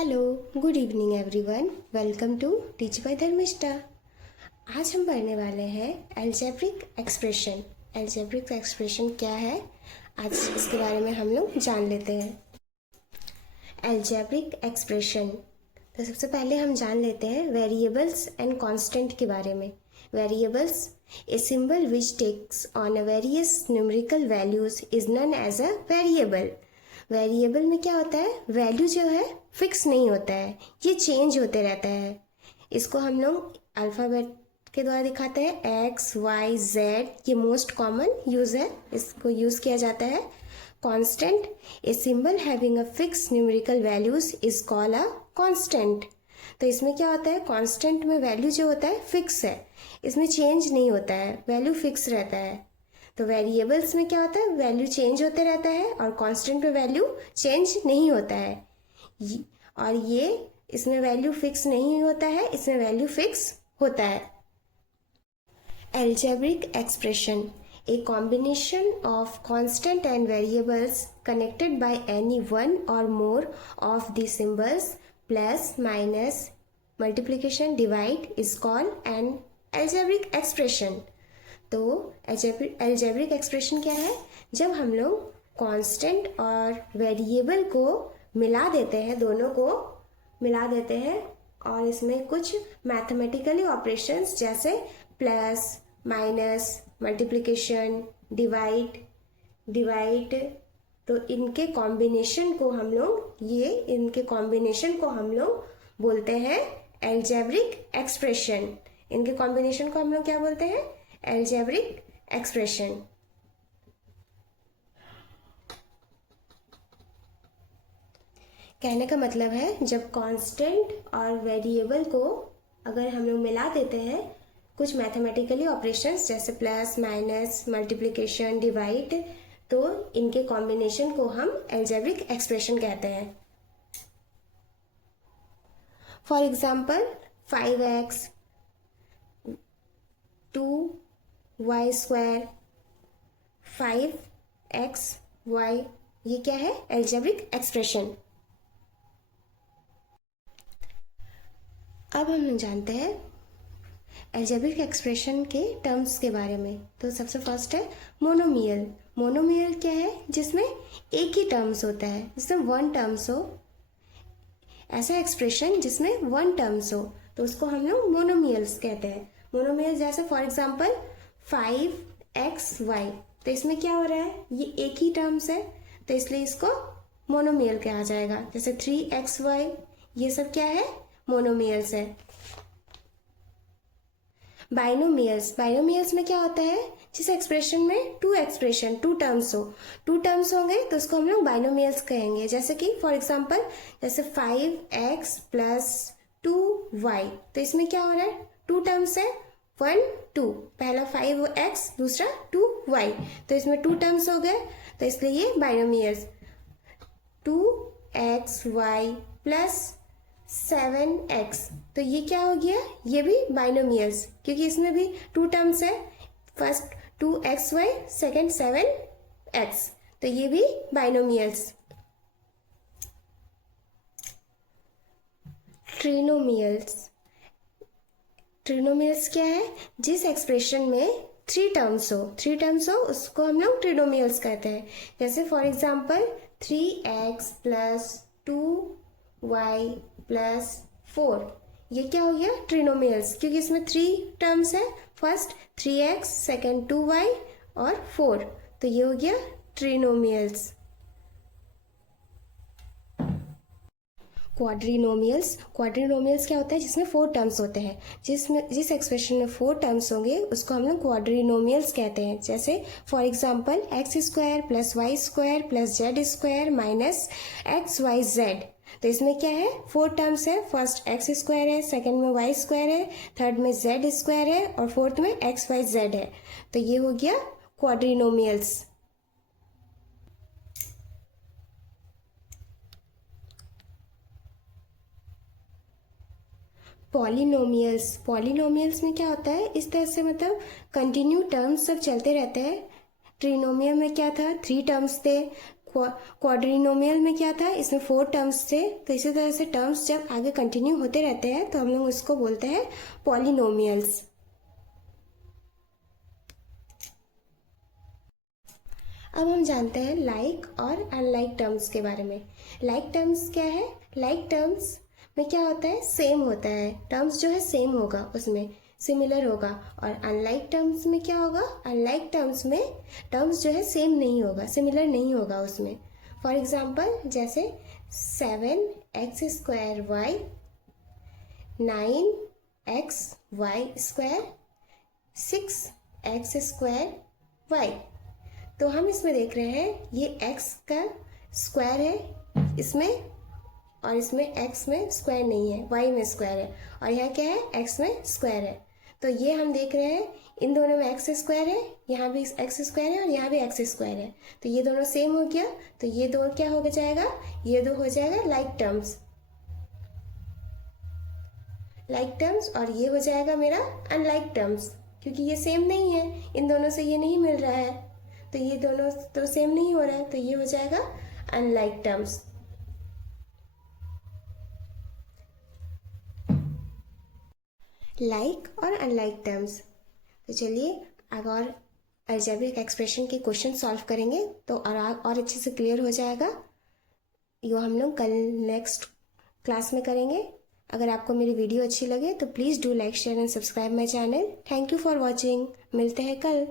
Hello, good evening everyone. Welcome to teach by Dharmishtha. आज हम पढ़ने वाले हैं एल्जेब्रिक एक्सप्रेशन। एल्जेब्रिक एक्सप्रेशन क्या है, आज इसके बारे में हम लोग जान लेते हैं। एल्जेब्रिक एक्सप्रेशन, तो सबसे पहले हम जान लेते हैं वेरिएबल्स एंड कांस्टेंट के बारे में। Variables, a symbol which takes on a various numerical values is known as a variable. Variable में क्या होता है, वैल्यू जो है फिक्स नहीं होता है, ये चेंज होते रहता है। इसको हम लोग अल्फ़ाबेट के द्वारा दिखाते हैं, एक्स वाई जेड, ये मोस्ट कॉमन यूज़ है, इसको यूज़ किया जाता है। Constant, a symbol having a fix numerical values is called a constant. तो इसमें क्या होता है, कांस्टेंट में वैल्यू जो होता है फिक्स है, इसमें चेंज नहीं होता है, वैल्यू फिक्स रहता है। तो वेरिएबल्स में क्या होता है, वैल्यू चेंज होते रहता है, और कांस्टेंट में वैल्यू चेंज नहीं होता है। और ये इसमें वैल्यू फिक्स नहीं होता है, इसमें वैल्यू फिक्स होता है। Algebraic expression, a combination of constant and variables connected by any one or more of the symbols plus minus multiplication divide is called an algebraic expression. तो एल्जेब्रिक एक्सप्रेशन क्या है, जब हम लोग कांस्टेंट और variable को मिला देते हैं, दोनों को मिला देते हैं, और इसमें कुछ मैथमेटिकली ऑपरेशंस जैसे प्लस माइनस मल्टीप्लिकेशन डिवाइड, तो इनके कॉम्बिनेशन को हम लोग बोलते हैं एल्जेब्रिक एक्सप्रेशन। इनके कॉम्बिनेशन को हम लोग क्या बोलते हैं, एल्जेब्रिक एक्सप्रेशन। कहने का मतलब है, जब कांस्टेंट और वेरिएबल को अगर हम लोग मिला देते हैं कुछ मैथमेटिकली ऑपरेशंस जैसे प्लस माइनस मल्टीप्लिकेशन डिवाइड, तो इनके कॉम्बिनेशन को हम एल्जेब्रिक एक्सप्रेशन कहते हैं। For example 5x 2y square 5xy, ये क्या है, एल्जेब्रिक एक्सप्रेशन। अब हम जानते हैं एल्जेब्रिक एक्सप्रेशन के टर्म्स के बारे में। तो सबसे फर्स्ट है मोनोमियल। मोनोमियल क्या है, जिसमें एक ही टर्म्स होता है, जिसमें वन टर्म्स हो। ऐसा एक्सप्रेशन जिसमें वन टर्म्स हो तो उसको हम लोग मोनोमियल्स कहते हैं। मोनोमियल जैसे फॉर एग्जांपल 5xy, तो इसमें क्या हो रहा है, ये एक ही टर्म्स है, तो इसलिए इसको मोनोमियल कहा जाएगा। जैसे 3xy, ये सब क्या है, मोनोमियल्स है। बाइनोमियल्स में क्या होता है, जिस एक्सप्रेशन में टू टर्म्स होंगे तो उसको हम लोग बाइनोमियल्स कहेंगे। जैसे कि फॉर एग्जांपल जैसे 5x प्लस 2y, तो इसमें क्या हो रहा है, टू टर्म्स है, 1 2, पहला 5x दूसरा 2y, तो इसमें टू टर्म्स हो गए, तो इसलिए ये बाइनोमियल्स। 2xy प्लस 7x, तो ये क्या हो गया, ये भी बाइनोमियल्स, क्योंकि इसमें भी टू टर्म्स है, फर्स्ट 2xy सेकेंड 7x, तो ये भी बाइनोमियल्स। ट्रिनोमियल्स क्या है, जिस एक्सप्रेशन में थ्री टर्म्स हो उसको हम लोग ट्रिनोमियल्स कहते हैं। जैसे for example 3x plus 2y plus 4, ये क्या हो गया, ट्रिनोमियल्स, क्योंकि इसमें थ्री टर्म्स है, फर्स्ट 3x सेकेंड 2y और 4, तो ये हो गया ट्रिनोमियल्स। क्वाड्रिनोमियल्स क्या होता है, जिसमें 4 टर्म्स होते हैं। जिस एक्सप्रेशन में 4 टर्म्स होंगे उसको हम लोग क्वाड्रिनोमियल्स कहते हैं। जैसे for example x square plus y square plus z square minus XYZ, तो इसमें क्या है, 4 टर्म्स है, फर्स्ट x स्क्वायर है, सेकंड में y स्क्वायर है, थर्ड में z स्क्वायर है, और फोर्थ में XYZ है, तो ये हो गया क्वाड्रिनोमियल्स। पॉलिनोमियल्स में क्या होता है, इस तरह से मतलब कंटिन्यू टर्म्स सब चलते रहते हैं। ट्रिनोमियल में क्या था, 3 टर्म्स थे, क्वाड्रिनोमियल में क्या था, इसमें 4 टर्म्स थे, तो इसी तरह से टर्म्स जब आगे कंटिन्यू होते रहते हैं तो हम लोग उसको बोलते हैं पॉलिनोमियल्स। अब हम जानते हैं लाइक और अनलाइक टर्म्स के बारे में। लाइक टर्म्स क्या है? लाइक टर्म्स में क्या होता है, सेम होता है, टर्म्स जो है सेम होगा, उसमें सिमिलर होगा। और अनलाइक टर्म्स में क्या होगा, अनलाइक टर्म्स में टर्म्स जो है सेम नहीं होगा, सिमिलर नहीं होगा उसमें। फॉर एग्जाम्पल जैसे 7x² y, 9xy², 6x² y। तो हम इसमें देख रहे हैं ये x का स्क्वायर है इसमें, और इसमें x में स्क्वायर नहीं है, y में स्क्वायर है, और यहाँ क्या है, x में स्क्वायर है। तो ये हम देख रहे हैं इन दोनों में x स्क्वायर है, यहाँ भी x स्क्वायर है और यहाँ भी x स्क्वायर है, तो ये दोनों सेम हो गया। तो ये दो क्या हो जाएगा, ये दो हो जाएगा लाइक टर्म्स, लाइक टर्म्स, और ये हो जाएगा मेरा अनलाइक टर्म्स, क्योंकि ये सेम नहीं है, इन दोनों से ये नहीं मिल रहा है, तो ये दोनों तो सेम नहीं हो रहा है, तो ये हो जाएगा अनलाइक टर्म्स। लाइक और अनलाइक टर्म्स। तो चलिए अब और अलजेब्रिक एक्सप्रेशन के क्वेश्चन सॉल्व करेंगे, तो और अच्छे से क्लियर हो जाएगा। यो हम लोग कल नेक्स्ट क्लास में करेंगे। अगर आपको मेरी वीडियो अच्छी लगे तो please do like, share and subscribe my channel. Thank you for watching. मिलते हैं कल।